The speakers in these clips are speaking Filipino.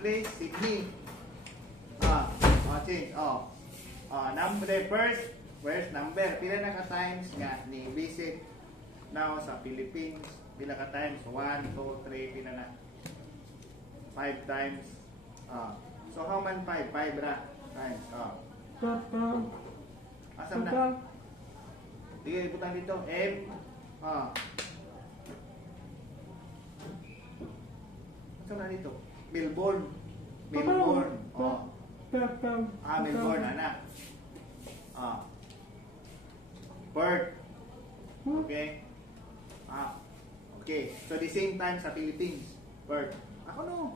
place, Sydney. Change. Number first number. Pila na ka times nga ni visit now sa Philippines? Pila ka times? 1, 2, 3, pila na? 5 times. So how man 5? 5 ra times. Asam na? Sige, iputang dito. M. Asam na dito? Melbourne. Melbourne. Melbourne, anak. Perth. Okay. Okay. So the same time sa Philippines. Perth. Ako no.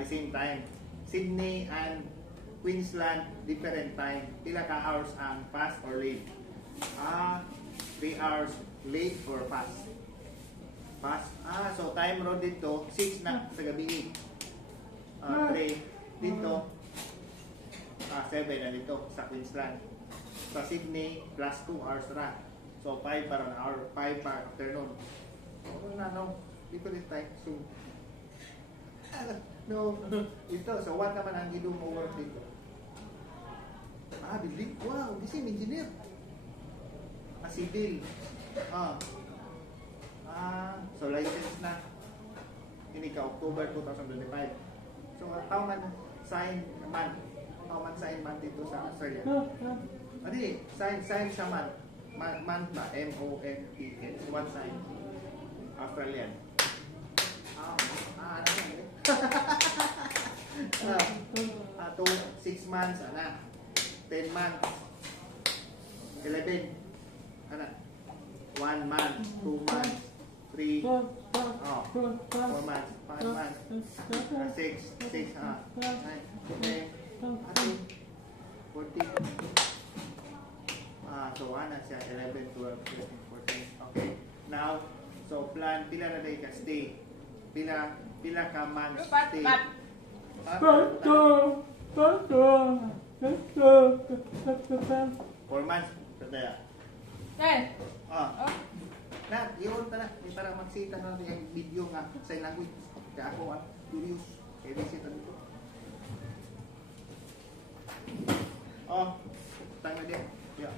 The same time. Sydney and Queensland, different time. Pila ka hours ang fast or late? 3 hours late or fast? Fast. So time road dito, 6 na sa gabi. 3 dito. 7 na dito sa Queensland. Sa Sydney, plus 2 hours na. So 5 para an hour, 5 para afternoon. Different time. So, no. Ito, so what naman ang gido mo work dito? Building. Wow, this is engineer. Civil. So license na. Ini ka October 2025. So how man sign man dito sa Australia? Sign sa man ba? M-O-N-T-S. What sign? Australian. Ano yan? 6 months, 10 months, 11, 1 month, 2 months, 3, 4 months, 5 months, 6, 9, 10, 14. So siya, 11, 12, 13, 14. Okay. Now, so plan, pila na day ka stay? Pila ka man stay? 4 months. Kaya. Yun na. May parang magsita na yung video nga sa language. Kaya ako curious. Kaya visit na dito. Tanga din. Yeah.